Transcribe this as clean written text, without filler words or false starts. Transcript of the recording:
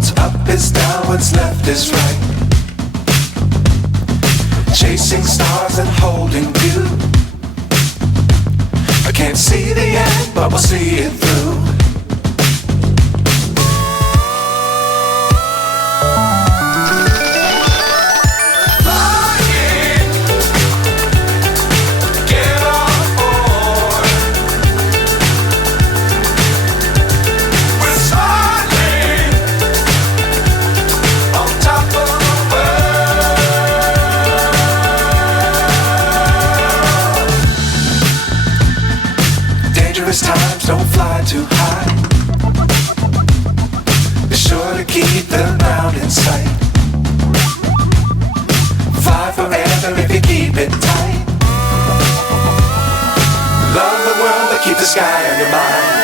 What's up is down, what's left is right. Chasing stars and holding you. I can't see the end, but we'll see it through. Times don't fly too high. Be sure to keep the ground in sight. Fly forever if you keep it tight. Love the world but keep the sky on your mind.